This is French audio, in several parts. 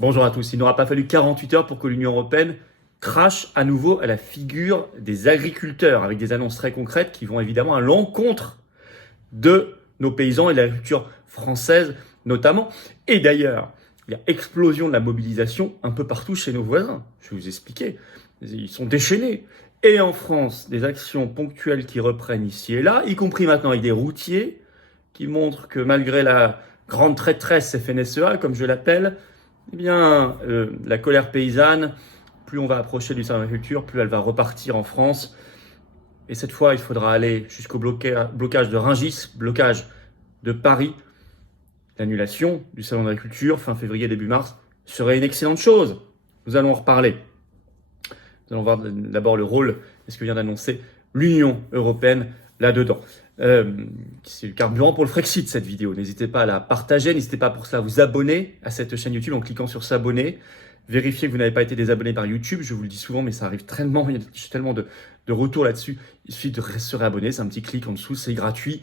Bonjour à tous. Il n'aura pas fallu 48 heures pour que l'Union européenne crache à nouveau à la figure des agriculteurs, avec des annonces très concrètes qui vont évidemment à l'encontre de nos paysans et de l'agriculture française notamment. Et d'ailleurs, il y a explosion de la mobilisation un peu partout chez nos voisins. Je vais vous expliquer. Ils sont déchaînés. Et en France, des actions ponctuelles qui reprennent ici et là, y compris maintenant avec des routiers, qui montrent que malgré la grande traîtresse FNSEA, comme je l'appelle, eh bien, la colère paysanne, plus on va approcher du salon de l'agriculture, plus elle va repartir en France. Et cette fois, il faudra aller jusqu'au blocage de Rungis, blocage de Paris. L'annulation du salon de l'agriculture, fin février, début mars, serait une excellente chose. Nous allons en reparler. Nous allons voir d'abord le rôle, et ce que vient d'annoncer l'Union européenne là-dedans. C'est le carburant pour le Frexit, cette vidéo. N'hésitez pas à la partager, n'hésitez pas pour cela à vous abonner à cette chaîne YouTube en cliquant sur s'abonner. Vérifiez que vous n'avez pas été désabonné par YouTube, je vous le dis souvent, mais ça arrive tellement, il y a tellement de retours là-dessus. Il suffit de se réabonner, c'est un petit clic en dessous, c'est gratuit.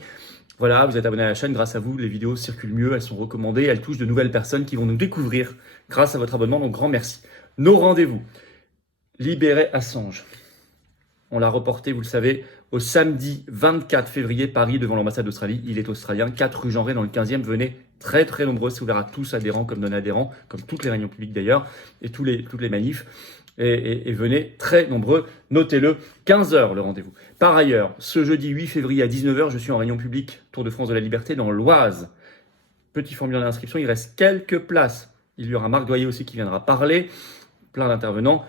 Voilà, vous êtes abonné à la chaîne, grâce à vous, les vidéos circulent mieux, elles sont recommandées, elles touchent de nouvelles personnes qui vont nous découvrir grâce à votre abonnement, donc grand merci. Nos rendez-vous. Libérer Assange. On l'a reporté, vous le savez, au samedi 24 février, Paris, devant l'ambassade d'Australie. Il est australien, 4 rue Jean Rey dans le 15e. Venez, très très nombreux, c'est ouvert à tous, adhérents comme non-adhérents, comme toutes les réunions publiques d'ailleurs, et toutes les manifs. Et venez, très nombreux, notez-le, 15h le rendez-vous. Par ailleurs, ce jeudi 8 février à 19h, je suis en réunion publique Tour de France de la Liberté dans l'Oise. Petit formulaire d'inscription, il reste quelques places. Il y aura Marc Doyer aussi qui viendra parler, plein d'intervenants.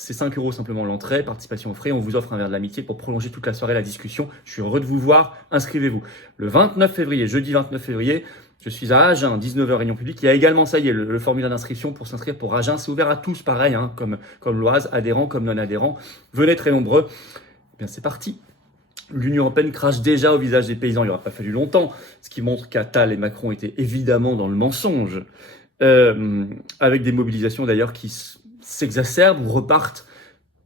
C'est 5 € simplement l'entrée, participation aux frais. On vous offre un verre de l'amitié pour prolonger toute la soirée la discussion. Je suis heureux de vous voir. Inscrivez-vous. Le 29 février, jeudi 29 février, je suis à Agen, 19h réunion publique. Il y a également, ça y est, le formulaire d'inscription pour s'inscrire pour Agen. C'est ouvert à tous, pareil, hein, comme l'Oise, adhérents comme non-adhérents. Venez très nombreux. Eh bien, c'est parti. L'Union européenne crache déjà au visage des paysans. Il n'aura pas fallu longtemps, ce qui montre qu'Attal et Macron étaient évidemment dans le mensonge. Avec des mobilisations d'ailleurs qui s'exacerbent ou repartent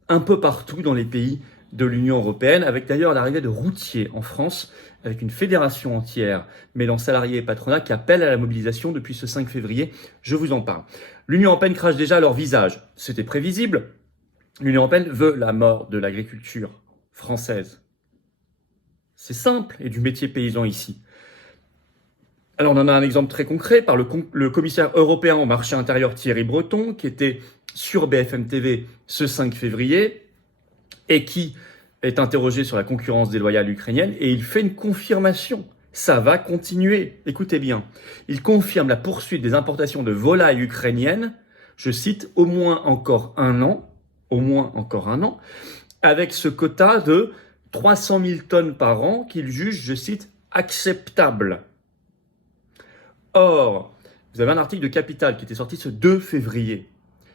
un peu partout dans les pays de l'Union européenne, avec d'ailleurs l'arrivée de routiers en France, avec une fédération entière mêlant salariés et patronat qui appelle à la mobilisation depuis ce 5 février. Je vous en parle. L'Union européenne crache déjà à leur visage. C'était prévisible. L'Union européenne veut la mort de l'agriculture française. C'est simple, et du métier paysan ici. Alors on en a un exemple très concret par le commissaire européen au marché intérieur Thierry Breton, qui était sur BFM TV ce 5 février et qui est interrogé sur la concurrence déloyale ukrainienne, et il fait une confirmation. Ça va continuer. Écoutez bien. Il confirme la poursuite des importations de volailles ukrainiennes, je cite, au moins encore un an, avec ce quota de 300 000 tonnes par an qu'il juge, je cite, acceptable. Or, vous avez un article de Capital qui était sorti ce 2 février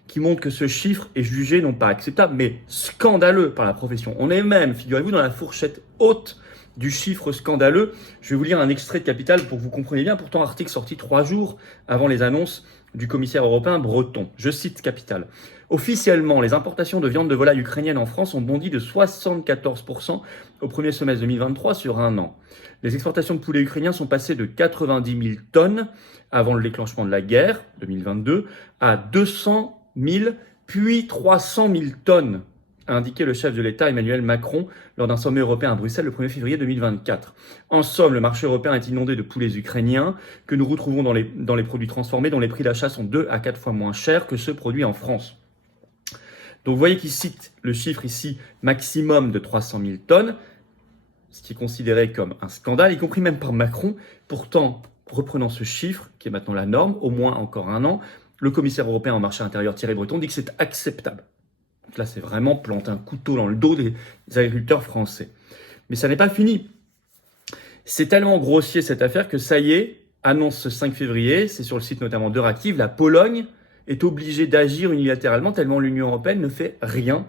qui montre que ce chiffre est jugé non pas acceptable, mais scandaleux par la profession. On est même, figurez-vous, dans la fourchette haute du chiffre scandaleux. Je vais vous lire un extrait de Capital pour que vous compreniez bien. Pourtant, article sorti 3 jours avant les annonces du commissaire européen Breton. Je cite Capital. Officiellement, les importations de viande de volaille ukrainienne en France ont bondi de 74% au premier semestre 2023 sur un an. Les exportations de poulet ukrainien sont passées de 90 000 tonnes avant le déclenchement de la guerre, 2022, à 200 000, puis 300 000 tonnes, a indiqué le chef de l'État Emmanuel Macron lors d'un sommet européen à Bruxelles le 1er février 2024. En somme, le marché européen est inondé de poulets ukrainiens que nous retrouvons dans les produits transformés dont les prix d'achat sont 2 à 4 fois moins chers que ceux produits en France. Donc vous voyez qu'il cite le chiffre ici maximum de 300 000 tonnes, ce qui est considéré comme un scandale, y compris même par Macron. Pourtant, reprenant ce chiffre, qui est maintenant la norme, au moins encore un an, le commissaire européen au marché intérieur Thierry Breton dit que c'est acceptable. Donc là, c'est vraiment planter un couteau dans le dos des agriculteurs français. Mais ça n'est pas fini. C'est tellement grossier cette affaire que ça y est, annonce ce 5 février, c'est sur le site notamment d'Euractiv, la Pologne est obligée d'agir unilatéralement tellement l'Union européenne ne fait rien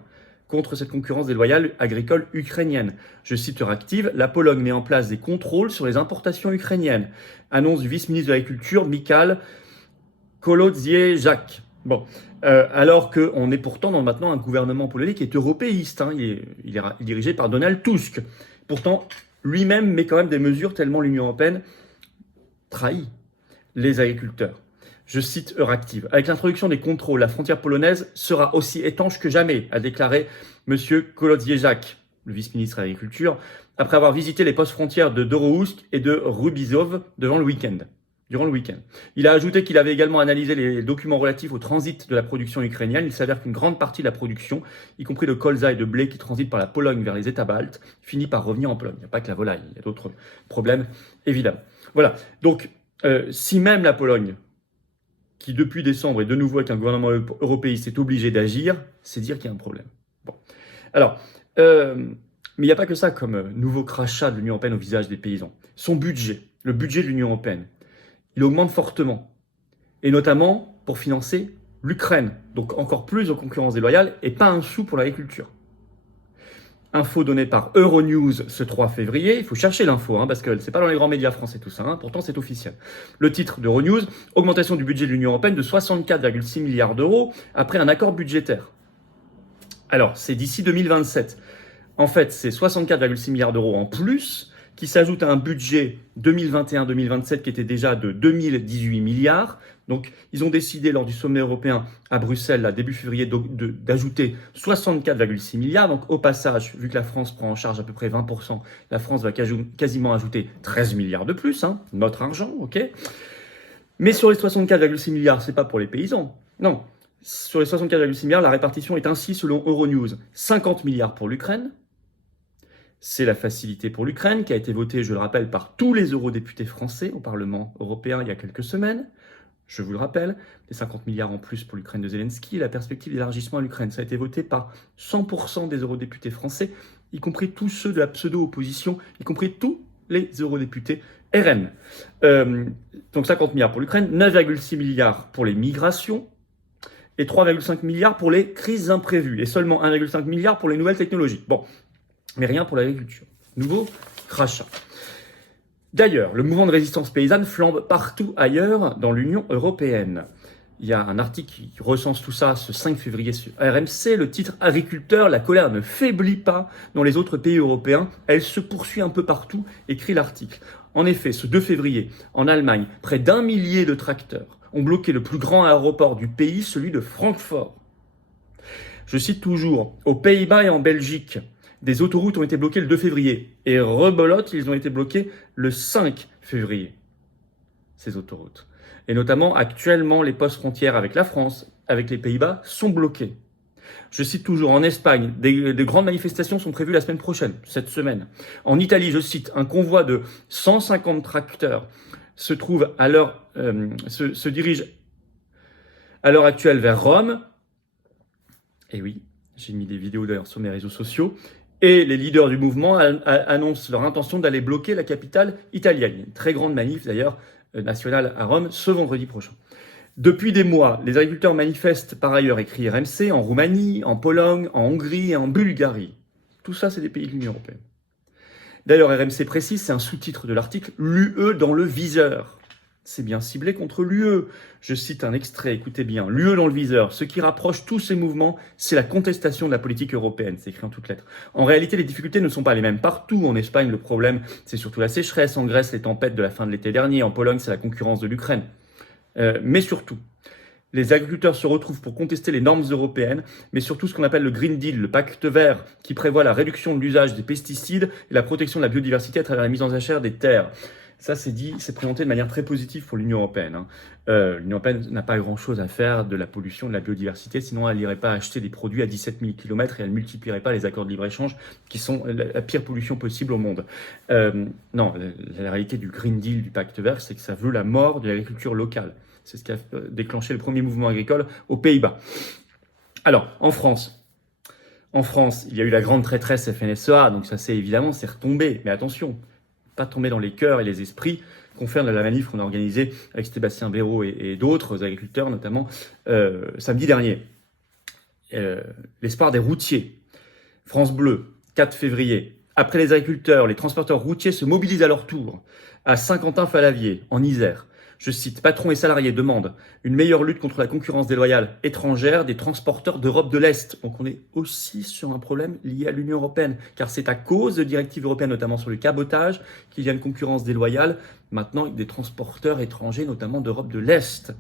contre cette concurrence déloyale agricole ukrainienne. Je cite Euractiv, la Pologne met en place des contrôles sur les importations ukrainiennes. Annonce du vice-ministre de l'Agriculture, Michał Kolodziejczak. Bon, alors qu'on est pourtant maintenant un gouvernement polonais qui est européiste. Hein, il est dirigé par Donald Tusk. Pourtant, lui-même met quand même des mesures tellement l'Union européenne trahit les agriculteurs. Je cite Euractiv. Avec l'introduction des contrôles, la frontière polonaise sera aussi étanche que jamais, a déclaré M. Kolodziejczak, le vice-ministre de l'Agriculture, après avoir visité les postes frontières de Dorohousk et de Rubizov durant le week-end. Il a ajouté qu'il avait également analysé les documents relatifs au transit de la production ukrainienne. Il s'avère qu'une grande partie de la production, y compris de colza et de blé qui transitent par la Pologne vers les États baltes, finit par revenir en Pologne. Il n'y a pas que la volaille, il y a d'autres problèmes, évidemment. Voilà, donc si même la Pologne, qui depuis décembre est de nouveau avec un gouvernement européiste, est obligée d'agir, c'est dire qu'il y a un problème. Bon. Alors, mais il n'y a pas que ça comme nouveau crachat de l'Union européenne au visage des paysans. Son budget, le budget de l'Union européenne, il augmente fortement, et notamment pour financer l'Ukraine, donc encore plus de concurrence déloyale, et pas un sou pour l'agriculture. Info donnée par Euronews ce 3 février, il faut chercher l'info, parce que c'est pas dans les grands médias français tout ça, pourtant c'est officiel. Le titre d'Euronews, augmentation du budget de l'Union européenne de 64,6 milliards d'euros après un accord budgétaire. Alors, c'est d'ici 2027. En fait, c'est 64,6 milliards d'euros en plus, qui s'ajoute à un budget 2021-2027 qui était déjà de 2018 milliards. Donc, ils ont décidé lors du sommet européen à Bruxelles, là, début février, d'ajouter 64,6 milliards. Donc, au passage, vu que la France prend en charge à peu près 20%, la France va quasiment ajouter 13 milliards de plus, notre argent, ok. Mais sur les 64,6 milliards, c'est pas pour les paysans. Non, sur les 64,6 milliards, la répartition est ainsi selon Euronews. 50 milliards pour l'Ukraine. C'est la facilité pour l'Ukraine qui a été votée, je le rappelle, par tous les eurodéputés français au Parlement européen il y a quelques semaines. Je vous le rappelle, les 50 milliards en plus pour l'Ukraine de Zelensky et la perspective d'élargissement à l'Ukraine. Ça a été voté par 100% des eurodéputés français, y compris tous ceux de la pseudo-opposition, y compris tous les eurodéputés RN. Donc 50 milliards pour l'Ukraine, 9,6 milliards pour les migrations et 3,5 milliards pour les crises imprévues et seulement 1,5 milliard pour les nouvelles technologies. Bon. Mais rien pour l'agriculture. Nouveau crachat. D'ailleurs, le mouvement de résistance paysanne flambe partout ailleurs dans l'Union européenne. Il y a un article qui recense tout ça ce 5 février sur RMC, le titre « Agriculteurs, la colère ne faiblit pas dans les autres pays européens, elle se poursuit un peu partout », écrit l'article. En effet, ce 2 février, en Allemagne, près d'1 millier de tracteurs ont bloqué le plus grand aéroport du pays, celui de Francfort. Je cite toujours, aux Pays-Bas et en Belgique, des autoroutes ont été bloquées le 2 février. Et rebelote, ils ont été bloqués le 5 février, ces autoroutes. Et notamment, actuellement, les postes frontières avec la France, avec les Pays-Bas, sont bloqués. Je cite toujours, en Espagne, des grandes manifestations sont prévues la semaine prochaine, cette semaine. En Italie, je cite, un convoi de 150 tracteurs se dirige à l'heure actuelle vers Rome. Et oui, j'ai mis des vidéos d'ailleurs sur mes réseaux sociaux. Et les leaders du mouvement annoncent leur intention d'aller bloquer la capitale italienne. Une très grande manif d'ailleurs nationale à Rome ce vendredi prochain. Depuis des mois, les agriculteurs manifestent par ailleurs, écrit RMC, en Roumanie, en Pologne, en Hongrie et en Bulgarie. Tout ça, c'est des pays de l'Union européenne. D'ailleurs, RMC précise, c'est un sous-titre de l'article, l'UE dans le viseur. C'est bien ciblé contre l'UE. Je cite un extrait, écoutez bien. L'UE dans le viseur. Ce qui rapproche tous ces mouvements, c'est la contestation de la politique européenne. C'est écrit en toutes lettres. En réalité, les difficultés ne sont pas les mêmes partout. En Espagne, le problème, c'est surtout la sécheresse. En Grèce, les tempêtes de la fin de l'été dernier. En Pologne, c'est la concurrence de l'Ukraine. Mais surtout, les agriculteurs se retrouvent pour contester les normes européennes, mais surtout ce qu'on appelle le Green Deal, le pacte vert, qui prévoit la réduction de l'usage des pesticides et la protection de la biodiversité à travers la mise en jachère des terres. Ça, c'est présenté de manière très positive pour l'Union européenne. L'Union européenne n'a pas grand-chose à faire de la pollution de la biodiversité, sinon elle n'irait pas acheter des produits à 17 000 km et elle ne multiplierait pas les accords de libre-échange qui sont la pire pollution possible au monde. Non, la réalité du Green Deal, du pacte vert, c'est que ça veut la mort de l'agriculture locale. C'est ce qui a déclenché le premier mouvement agricole aux Pays-Bas. Alors, en France, il y a eu la grande traîtresse FNSEA, donc ça c'est retombé, mais attention, pas tomber dans les cœurs et les esprits, confère de la manif qu'on a organisée avec Sébastien Béraud et d'autres agriculteurs, notamment samedi dernier. L'espoir des routiers. France Bleu, 4 février. Après les agriculteurs, les transporteurs routiers se mobilisent à leur tour à Saint-Quentin-Falavier, en Isère. Je cite, patrons et salariés demandent une meilleure lutte contre la concurrence déloyale étrangère des transporteurs d'Europe de l'Est. Donc on est aussi sur un problème lié à l'Union européenne, car c'est à cause de directives européennes, notamment sur le cabotage, qu'il y a une concurrence déloyale maintenant avec des transporteurs étrangers, notamment d'Europe de l'Est.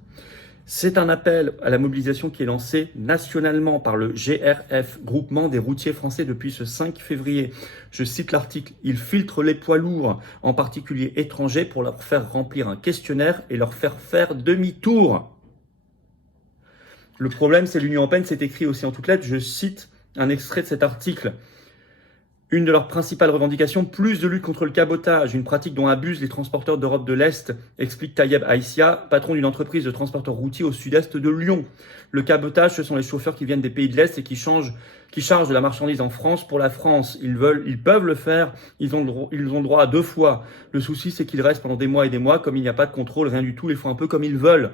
C'est un appel à la mobilisation qui est lancé nationalement par le GRF, Groupement des routiers français, depuis ce 5 février. Je cite l'article, « Il filtre les poids lourds, en particulier étrangers, pour leur faire remplir un questionnaire et leur faire demi-tour. » Le problème, c'est l'Union européenne, c'est écrit aussi en toutes lettres, je cite un extrait de cet article. Une de leurs principales revendications, plus de lutte contre le cabotage, une pratique dont abusent les transporteurs d'Europe de l'Est, explique Tayeb Aïssia, patron d'une entreprise de transporteurs routiers au sud-est de Lyon. Le cabotage, ce sont les chauffeurs qui viennent des pays de l'Est et qui chargent de la marchandise en France pour la France. Ils peuvent le faire, ils ont droit à 2 fois. Le souci, c'est qu'ils restent pendant des mois et des mois, comme il n'y a pas de contrôle, rien du tout, ils font un peu comme ils veulent.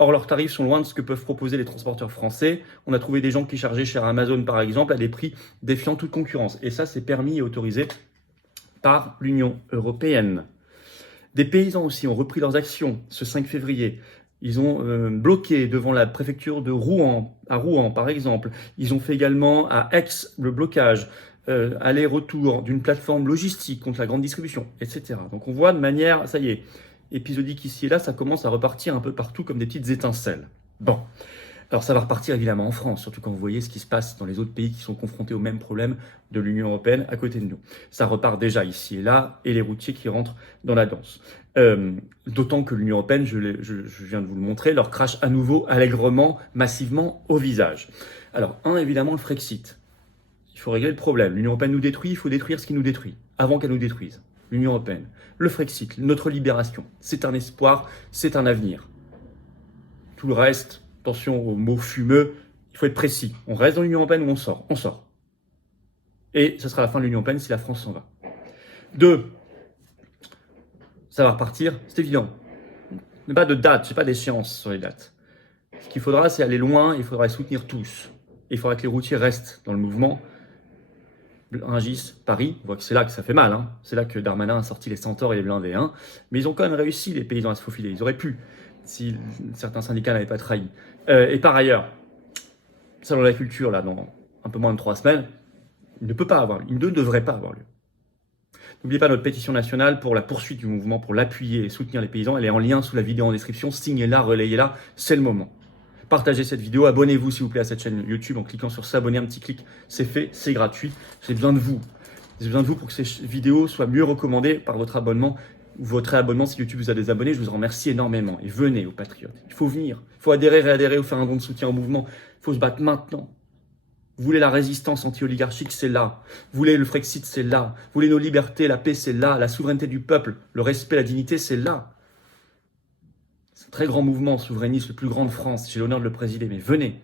Or, leurs tarifs sont loin de ce que peuvent proposer les transporteurs français. On a trouvé des gens qui chargeaient chez Amazon, par exemple, à des prix défiant toute concurrence. Et ça, c'est permis et autorisé par l'Union européenne. Des paysans aussi ont repris leurs actions ce 5 février. Ils ont bloqué devant la préfecture de Rouen, à Rouen, par exemple. Ils ont fait également à Aix le blocage, aller-retour d'une plateforme logistique contre la grande distribution, etc. Donc on voit de manière, ça y est, épisodique ici et là, ça commence à repartir un peu partout comme des petites étincelles. Bon, alors ça va repartir évidemment en France, surtout quand vous voyez ce qui se passe dans les autres pays qui sont confrontés aux mêmes problèmes de l'Union européenne à côté de nous. Ça repart déjà ici et là, et les routiers qui rentrent dans la danse. D'autant que l'Union européenne, je viens de vous le montrer, leur crache à nouveau allègrement, massivement au visage. Alors, évidemment, le Frexit. Il faut régler le problème. L'Union européenne nous détruit, il faut détruire ce qui nous détruit, avant qu'elle nous détruise. L'Union européenne, le Frexit, notre libération, c'est un espoir, c'est un avenir. Tout le reste, attention aux mots fumeux, il faut être précis. On reste dans l'Union européenne ou on sort? On sort. Et ce sera la fin de l'Union européenne si la France s'en va. 2, ça va repartir, c'est évident. Il n'y a pas de date, je n'ai pas d'échéance sur les dates. Ce qu'il faudra, c'est aller loin, il faudra les soutenir tous. Et il faudra que les routiers restent dans le mouvement. Rungis, Paris, on voit que c'est là que ça fait mal, hein. C'est là que Darmanin a sorti les centaures et les blindés, hein. Mais ils ont quand même réussi, les paysans, à se faufiler. Ils auraient pu, si certains syndicats n'avaient pas trahi. Et par ailleurs, salon de la culture, là, dans un peu moins de 3 semaines, il ne devrait pas avoir lieu. N'oubliez pas notre pétition nationale pour la poursuite du mouvement, pour l'appuyer et soutenir les paysans. Elle est en lien sous la vidéo en description. Signez-la, relayez-la, c'est le moment. Partagez cette vidéo, abonnez-vous s'il vous plaît à cette chaîne YouTube en cliquant sur s'abonner, un petit clic, c'est fait, c'est gratuit. J'ai besoin de vous. J'ai besoin de vous pour que ces vidéos soient mieux recommandées par votre abonnement. Votre réabonnement, si YouTube vous a des abonnés, je vous en remercie énormément. Et venez aux Patriotes, il faut venir. Il faut adhérer, réadhérer ou faire un don de soutien au mouvement. Il faut se battre maintenant. Vous voulez la résistance anti-oligarchique, c'est là. Vous voulez le Frexit, c'est là. Vous voulez nos libertés, la paix, c'est là. La souveraineté du peuple, le respect, la dignité, c'est là. C'est un très grand mouvement souverainiste, le plus grand de France. J'ai l'honneur de le présider, mais venez.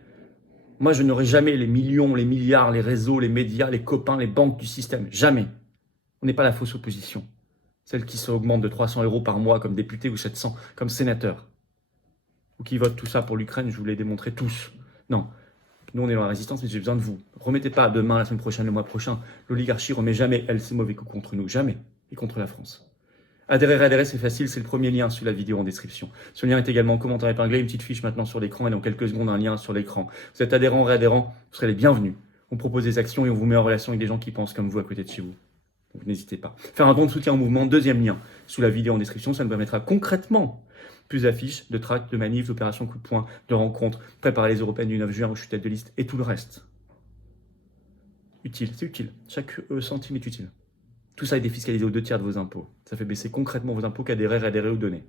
Moi, je n'aurai jamais les millions, les milliards, les réseaux, les médias, les copains, les banques du système. Jamais. On n'est pas la fausse opposition. Celle qui s'augmente de 300 € par mois comme député ou 700 comme sénateur. Ou qui vote tout ça pour l'Ukraine, je vous l'ai démontré tous. Non. Nous, on est dans la résistance, mais j'ai besoin de vous. Remettez pas demain, la semaine prochaine, le mois prochain. L'oligarchie remet jamais, elle, ses mauvais coups contre nous. Jamais. Et contre la France. Adhérer, c'est facile, c'est le premier lien sous la vidéo en description. Ce lien est également en commentaire épinglé, une petite fiche maintenant sur l'écran et dans quelques secondes un lien sur l'écran. Vous êtes adhérent, réadhérent, vous serez les bienvenus. On propose des actions et on vous met en relation avec des gens qui pensent comme vous à côté de chez vous. Donc n'hésitez pas. Faire un don de soutien au mouvement, deuxième lien sous la vidéo en description, ça nous permettra concrètement plus d'affiches, de tracts, de manifs, d'opérations coup de poing, de rencontres, préparer les européennes du 9 juin où je suis tête de liste et tout le reste. Utile, c'est utile. Chaque centime est utile. Tout ça est défiscalisé aux 2/3 de vos impôts. Ça fait baisser concrètement vos impôts qu'adhérer, réadhérer ou donner.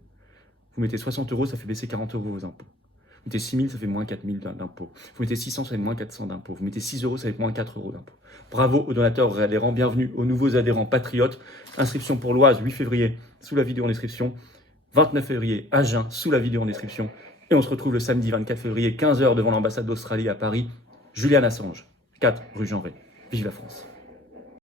Vous mettez 60 €, ça fait baisser 40 € vos impôts. Vous mettez 6 000, ça fait moins 4 000 d'impôts. Vous mettez 600, ça fait moins 400 d'impôts. Vous mettez 6 €, ça fait moins 4 € d'impôts. Bravo aux donateurs réadhérents, bienvenue aux nouveaux adhérents patriotes. Inscription pour l'Oise, 8 février, sous la vidéo en description. 29 février, Agen, sous la vidéo en description. Et on se retrouve le samedi 24 février, 15 h devant l'ambassade d'Australie à Paris. Julian Assange, 4 rue Jean Rey. Vive la France.